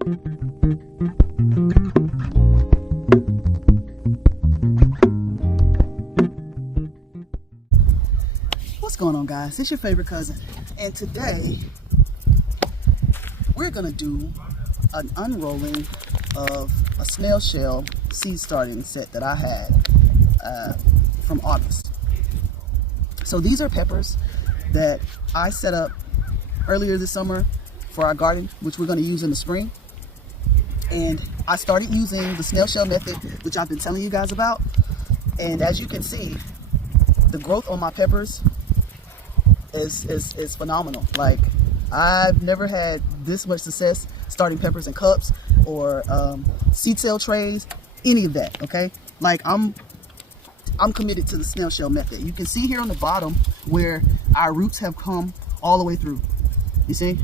What's going on, guys? It's your favorite cousin, and today we're gonna do an unrolling of a snail shell seed starting set that I had from August. So these are peppers that I set up earlier this summer for our garden, which we're going to use in the spring. And I started using the snail shell method, which I've been telling you guys about. And as you can see, the growth on my peppers is phenomenal. Like, I've never had this much success starting peppers in cups or seed cell trays, any of that. Okay, like I'm committed to the snail shell method. You can see here on the bottom where our roots have come all the way through. You see,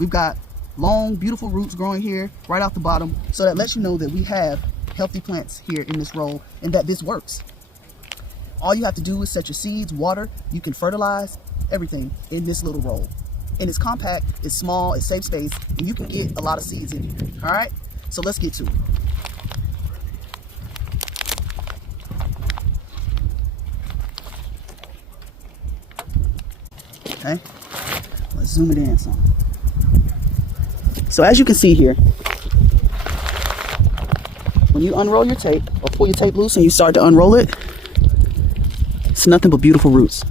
we've got long, beautiful roots growing here right off the bottom. So that lets you know that we have healthy plants here in this roll and that this works. All you have to do is set your seeds, water, you can fertilize everything in this little roll. And it's compact, it's small, it saves space, and you can get a lot of seeds in here. All right, so let's get to it. Okay, let's zoom it in some. So as you can see here, when you unroll your tape or pull your tape loose and you start to unroll it, it's nothing but beautiful roots.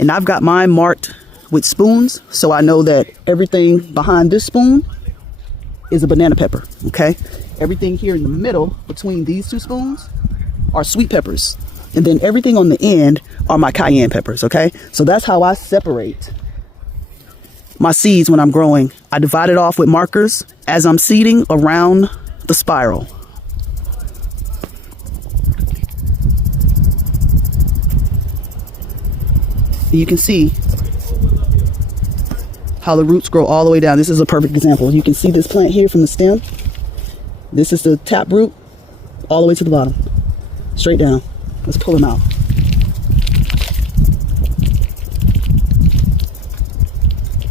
And I've got mine marked with spoons, so I know that everything behind this spoon is a banana pepper, okay? Everything here in the middle between these two spoons are sweet peppers. And then everything on the end are my cayenne peppers, okay? So that's how I separate my seeds when I'm growing. I divide it off with markers as I'm seeding around the spiral. You can see how the roots grow all the way down. This is a perfect example. You can see this plant here from the stem. This is the tap root all the way to the bottom, straight down. Let's pull them out.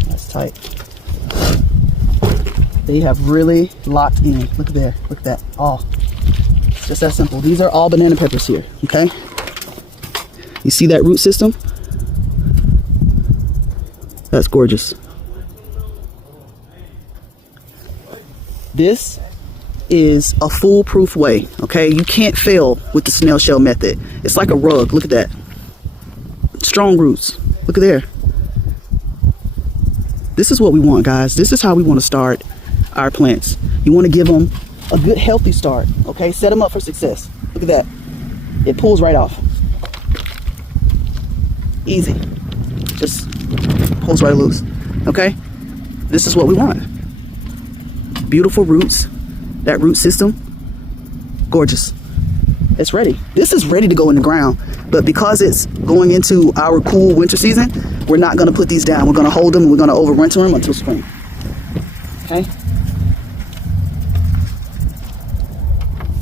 That's tight. They have really locked in. Look at there. Look at that. Oh, it's just that simple. These are all banana peppers here, okay? You see that root system? That's gorgeous. This is a foolproof way, okay? You can't fail with the snail shell method. It's like a rug. Look at that. Strong roots. Look at there. This is what we want, guys. This is how we want to start our plants. You want to give them a good, healthy start, okay? Set them up for success. Look at that. It pulls right off. Easy. Just pulls right loose, okay? This is what we want. Beautiful roots. That root system, gorgeous. It's ready. This is ready to go in the ground, but because it's going into our cool winter season, we're not going to put these down. We're going to hold them and we're going to overwinter them until spring. Okay?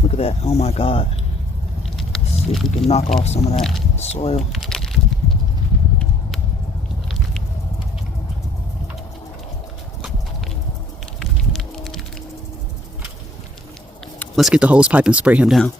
Look at that. Oh my God. Let's see if we can knock off some of that soil. Let's get the hose pipe and spray him down.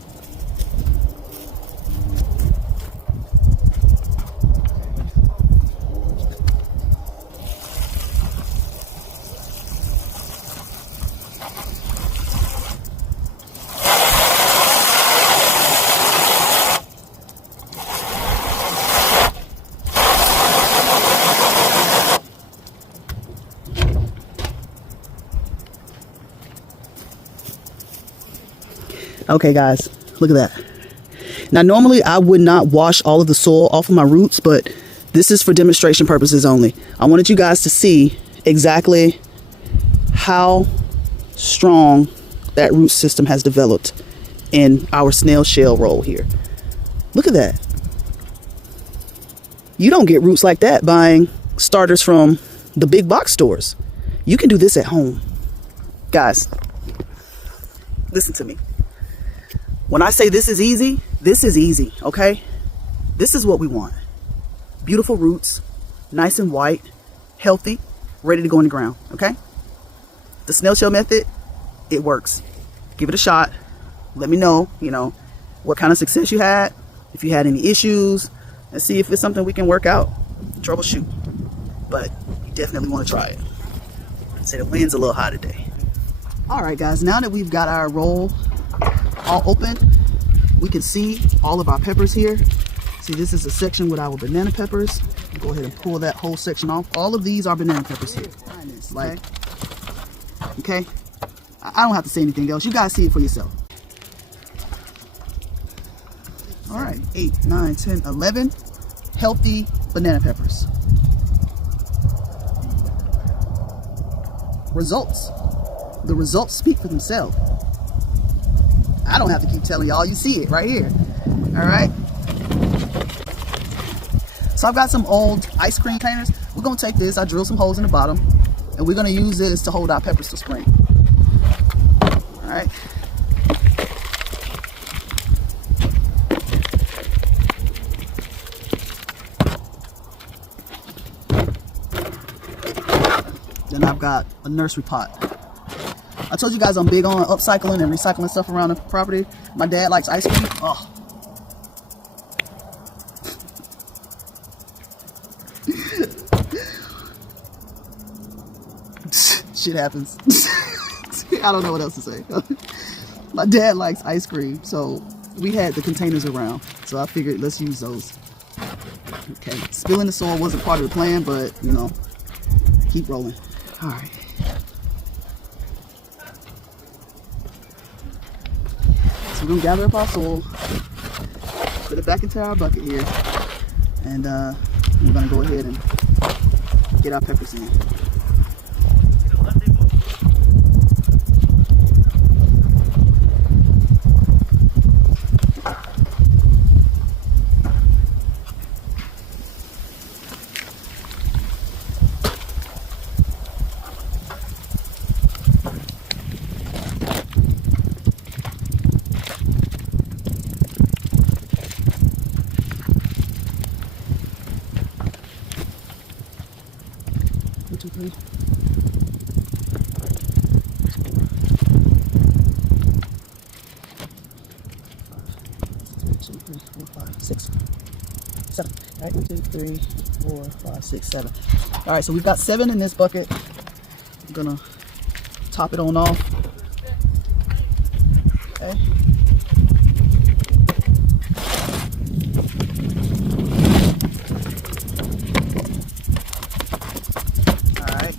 Okay, guys, look at that. Now, normally I would not wash all of the soil off of my roots, but this is for demonstration purposes only. I wanted you guys to see exactly how strong that root system has developed in our snail shell roll here. Look at that. You don't get roots like that buying starters from the big box stores. You can do this at home. Guys, listen to me. When I say this is easy, okay? This is what we want. beautiful roots, nice and white, healthy, ready to go in the ground, okay? The snail shell method, it works. Give it a shot. Let me know, what kind of success you had, if you had any issues, and see if it's something we can work out, troubleshoot. But you definitely want to try it. Say the wind's a little high today. All right, guys, now that we've got our roll all open, we can see all of our peppers here. See, this is a section with our banana peppers. Go ahead and pull that whole section off. All of these are banana peppers here. Like, okay? I don't have to say anything else. You guys see it for yourself. All right, 8, 9, 10, 11 healthy banana peppers. Results. The results speak for themselves. I don't have to keep telling y'all. You see it right here. All right. So I've got some old ice cream containers. We're going to take this. I drilled some holes in the bottom, and we're going to use this to hold our peppers till spring. All right. Then I've got a nursery pot. I told you guys I'm big on upcycling and recycling stuff around the property. My dad likes ice cream. Oh. Shit happens. I don't know what else to say. My dad likes ice cream, so we had the containers around. So I figured let's use those. Okay, spilling the soil wasn't part of the plan, but keep rolling. All right. So we're gonna gather up our soil, put it back into our bucket here, and we're gonna go ahead and get our peppers in. Two, three. Two, three, 4, 5, 6, 7. All right, 1, 2, 3, 4, 5, 6, 7. All right, so we've got 7 in this bucket. I'm gonna top it on off. Okay.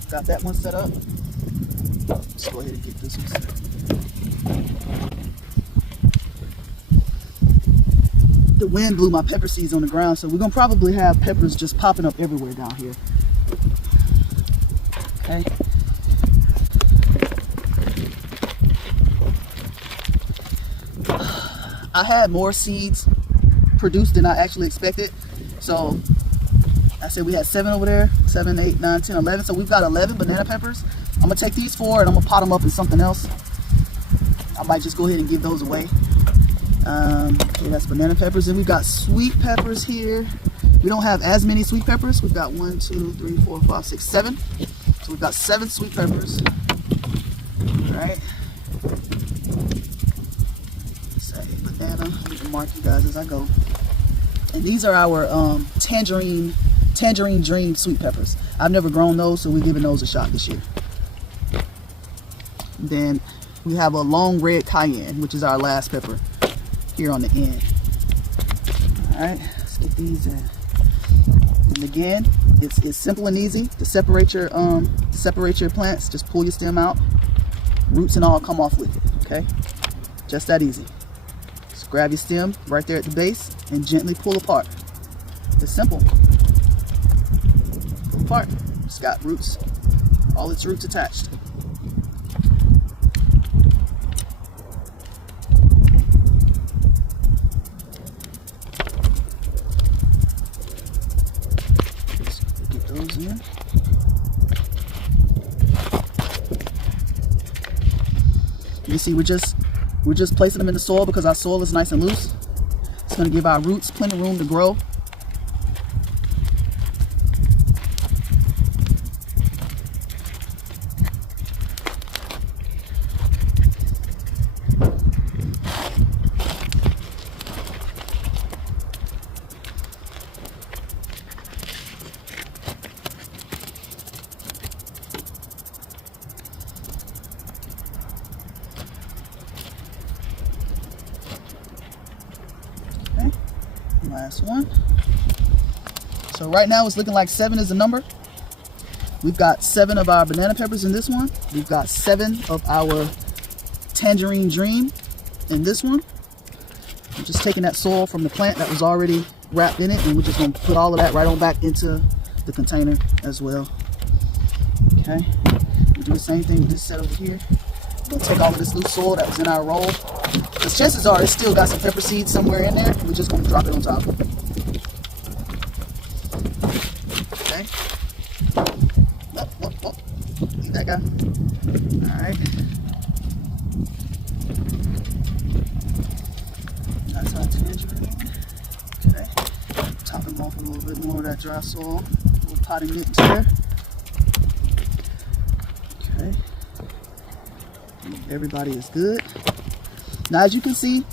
Got that one set up. Let's go ahead and get this one set up. The wind blew my pepper seeds on the ground, so we're gonna probably have peppers just popping up everywhere down here. Okay. I had more seeds produced than I actually expected, so I said we had 7 over there, 7, 8, 9, 10, 11. So we've got 11 banana peppers. I'm gonna take these 4 and I'm gonna pot them up in something else. I might just go ahead and give those away. Okay, that's banana peppers. And we've got sweet peppers here. We don't have as many sweet peppers. We've got 1, 2, 3, 4, 5, 6, 7. So we've got 7 sweet peppers. All right. Say banana. I'm gonna mark you guys as I go. And these are our tangerine dream sweet peppers. I've never grown those, so we're giving those a shot this year. And then we have a long red cayenne, which is our last pepper here on the end. All right, let's get these in. And again, it's simple and easy to separate your plants. Just pull your stem out, roots and all come off with it. Okay, just that easy. Just grab your stem right there at the base and gently pull apart. It's simple. Pull apart. It's got roots, all its roots attached. Get those in. You see, we're just placing them in the soil because our soil is nice and loose. It's going to give our roots plenty of room to grow. last one. So right now it's looking like 7 is the number. We've got 7 of our banana peppers in this one. We've got 7 of our tangerine dream in this one. I'm just taking that soil from the plant that was already wrapped in it, and we're just going to put all of that right on back into the container as well. Okay, we do the same thing with this set over here. We'll take all of this loose soil that was in our roll, because chances are it's still got some pepper seeds somewhere in there. We're just going to drop it on top. Okay. Eat that guy. All right. That's our tangerine. Okay. Top them off a little bit more of that dry soil. A little potting mix there. Okay. Everybody is good. Now, as you can see,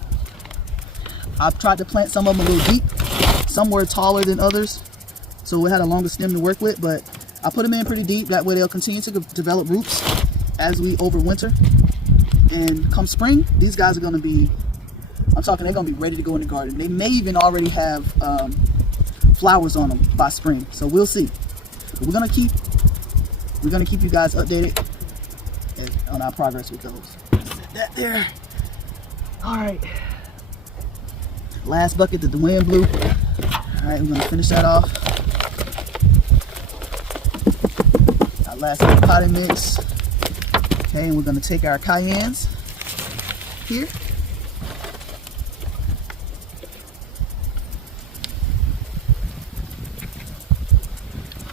I've tried to plant some of them a little deep. Some were taller than others, so we had a longer stem to work with, but I put them in pretty deep. That way they'll continue to develop roots as we overwinter. And come spring, these guys are going to be, they're going to be ready to go in the garden. They may even already have flowers on them by spring, so we'll see. But we're going to keep you guys updated on our progress with those. Set that there. All right. Last bucket that the wind blew. All right, we're going to finish that off. Our last potting mix. Okay, and we're going to take our cayennes here.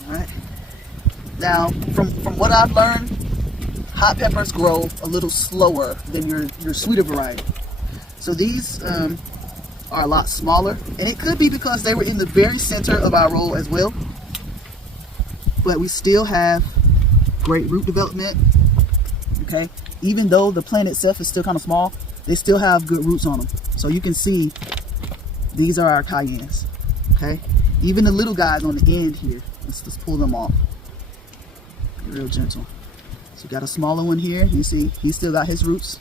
All right. Now, from what I've learned, hot peppers grow a little slower than your sweeter variety. So these are a lot smaller, and it could be because they were in the very center of our roll as well. But we still have great root development. Okay, even though the plant itself is still kind of small, they still have good roots on them. So you can see these are our cayennes. Okay, even the little guys on the end here, let's pull them off. Real gentle. So you got a smaller one here. You see he's still got his roots.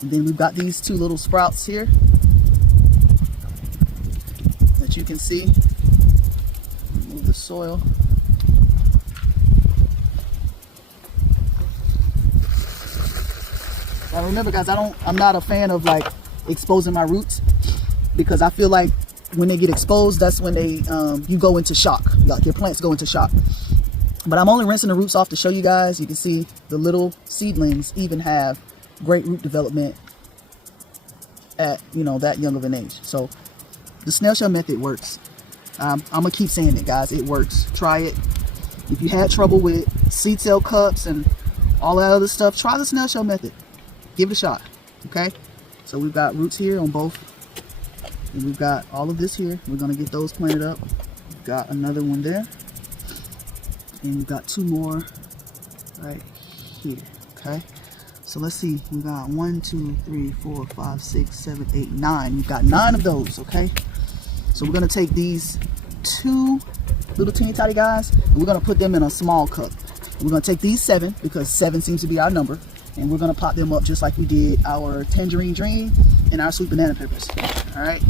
And then we've got these 2 little sprouts here that you can see. Remove the soil. Now remember, guys, I'm not a fan of like exposing my roots, because I feel like when they get exposed, that's when they you go into shock. Like your plants go into shock. But I'm only rinsing the roots off to show you guys. You can see the little seedlings even have great root development at that young of an age. So the snail shell method works. I'm gonna keep saying it, guys. It works. Try it. If you had trouble with seed cell cups and all that other stuff, try the snail shell method. Give it a shot. Okay. So we've got roots here on both, and we've got all of this here. We're gonna get those planted up. We've got another one there, and we've got 2 more right here. Okay. So let's see, we got 1, 2, 3, 4, 5, 6, 7, 8, 9. We've got 9 of those, okay? So we're gonna take these 2 little teeny tiny guys, and we're gonna put them in a small cup. We're gonna take these 7, because 7 seems to be our number, and we're gonna pot them up just like we did our tangerine dream and our sweet banana peppers. All right.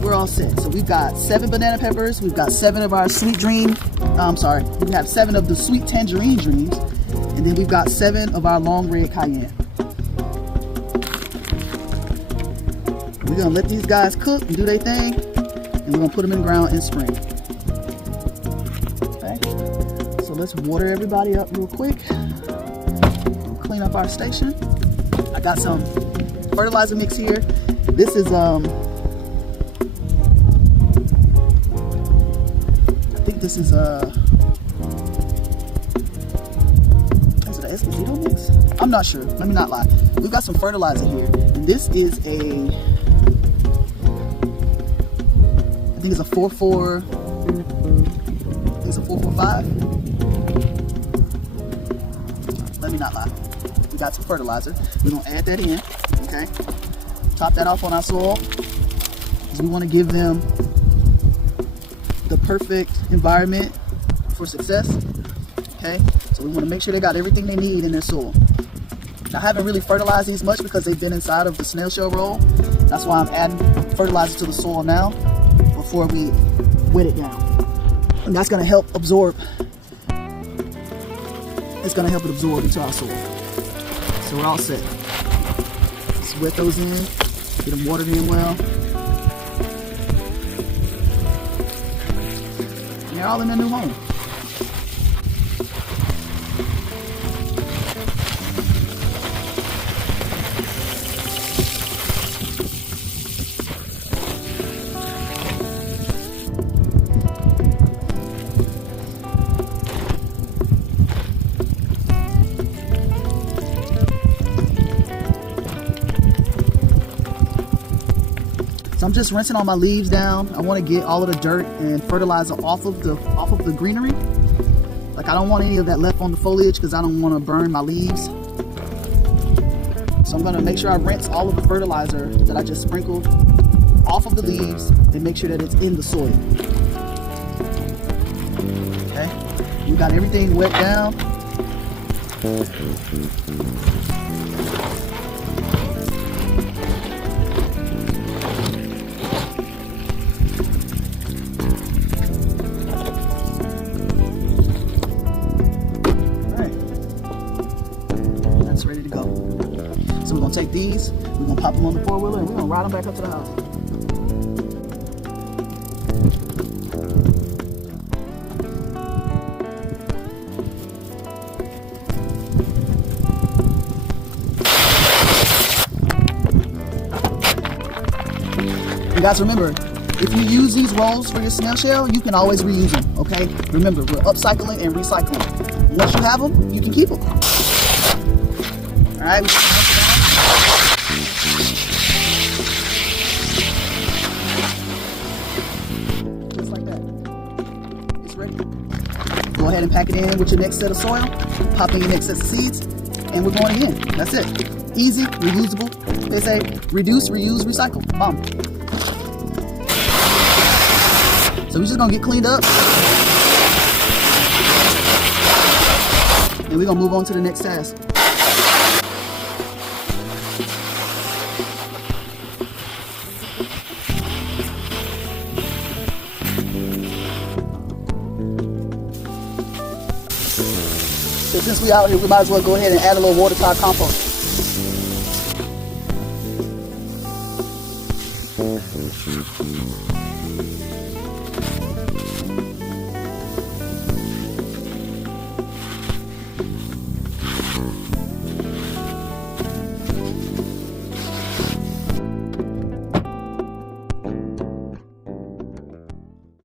We're all set. So we've got 7 banana peppers. We've got 7 of our sweet dream. We have 7 of the sweet tangerine dreams. And then we've got 7 of our long red cayenne. We're gonna let these guys cook and do their thing. And we're gonna put them in the ground in spring. Okay. So let's water everybody up real quick. Clean up our station. I got some fertilizer mix here. This is this is a Esposito mix? I'm not sure. Let me not lie. We've got some fertilizer here. And this is I think it's a 4-4. It's a 4-4-5. Let me not lie. We got some fertilizer. We're gonna add that in. Okay. Top that off on our soil. Because we want to give them the perfect environment for success. Okay. So we want to make sure they got everything they need in their soil. Now, I haven't really fertilized these much because they've been inside of the snail shell roll. That's why I'm adding fertilizer to the soil now before we wet it down. And that's going to help absorb. It's going to help it absorb into our soil. So we're all set. Just wet those in, get them watered in well. And they're all in their new home. So I'm just rinsing all my leaves down. I want to get all of the dirt and fertilizer off of the greenery. Like, I don't want any of that left on the foliage because I don't want to burn my leaves. So I'm going to make sure I rinse all of the fertilizer that I just sprinkled off of the leaves and make sure that it's in the soil. Okay, we got everything wet down. Ready to go. So we're gonna take these, we're gonna pop them on the 4-wheeler, and we're gonna ride them back up to the house. You guys remember, if you use these rolls for your snail shell, you can always reuse them, okay? Remember, we're upcycling and recycling. Once you have them, you can keep them. All right, just like that. It's ready. Go ahead and pack it in with your next set of soil. Pop in your next set of seeds, and we're going again. That's it. Easy, reusable. They say reduce, reuse, recycle. Boom. So we're just gonna get cleaned up, and we're gonna move on to the next task. So since we out here, we might as well go ahead and add a little water to our compost.